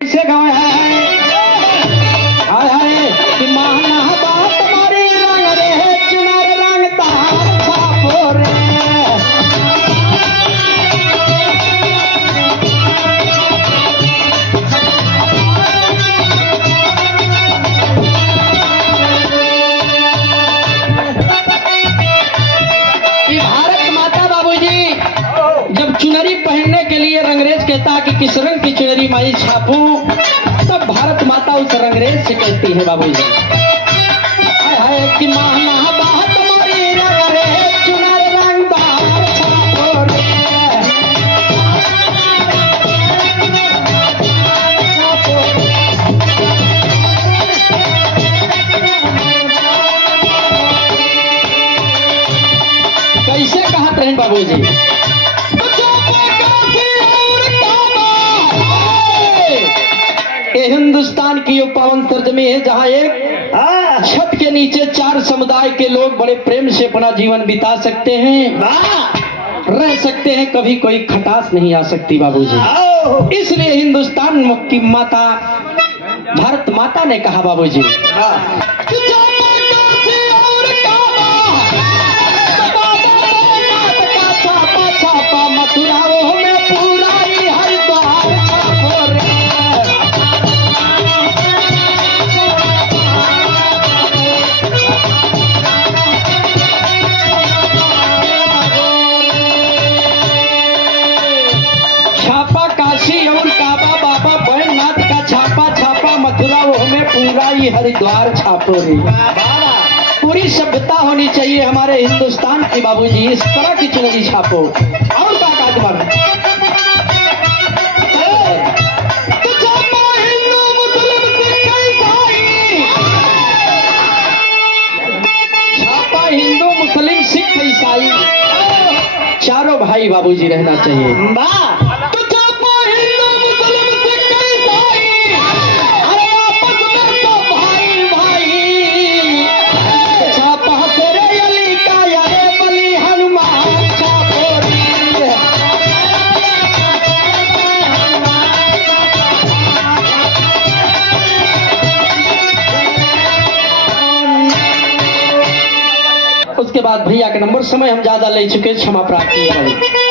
से गाँव है हाय हाय कि माना बात तुम्हारी रंग रे चुनर रंग तार छापो रे। भारत माता बाबूजी जब चुनरी पहनने के लिए रंगरेज कहता कि किस रंग की चुनरी माई छापूं, तब भारत माता उस रंगरेज से कहती है बाबूजी हाय हाय कि माना बात तुम्हारी रंग रे चुनर रंग तार छापो रे। कैसे कहत रहे बाबूजी ये हिंदुस्तान की वो पावन सरजमी है जहाँ एक छत के नीचे चार समुदाय के लोग बड़े प्रेम से अपना जीवन बिता सकते हैं, रह सकते हैं, कभी कोई खटास नहीं आ सकती बाबूजी। इसलिए हिंदुस्तान की माता भारत माता ने कहा बाबूजी मथुरा में पूरा ही हरिद्वार छापो रे। छापा काशी और काबा बाबा बैजनाथ का छापा छापा मथुरा में पूरा ही हरिद्वार छापो रे। पूरी सभ्यता होनी चाहिए हमारे हिंदुस्तान की बाबूजी, इस तरह की चुनरी छापो। और क्या छापा हिंदू मुस्लिम सिख ईसाई चारों भाई बाबूजी रहना चाहिए। उसके बाद भैया के नंबर समय हम ज्यादा ले चुके, क्षमा प्रार्थी है।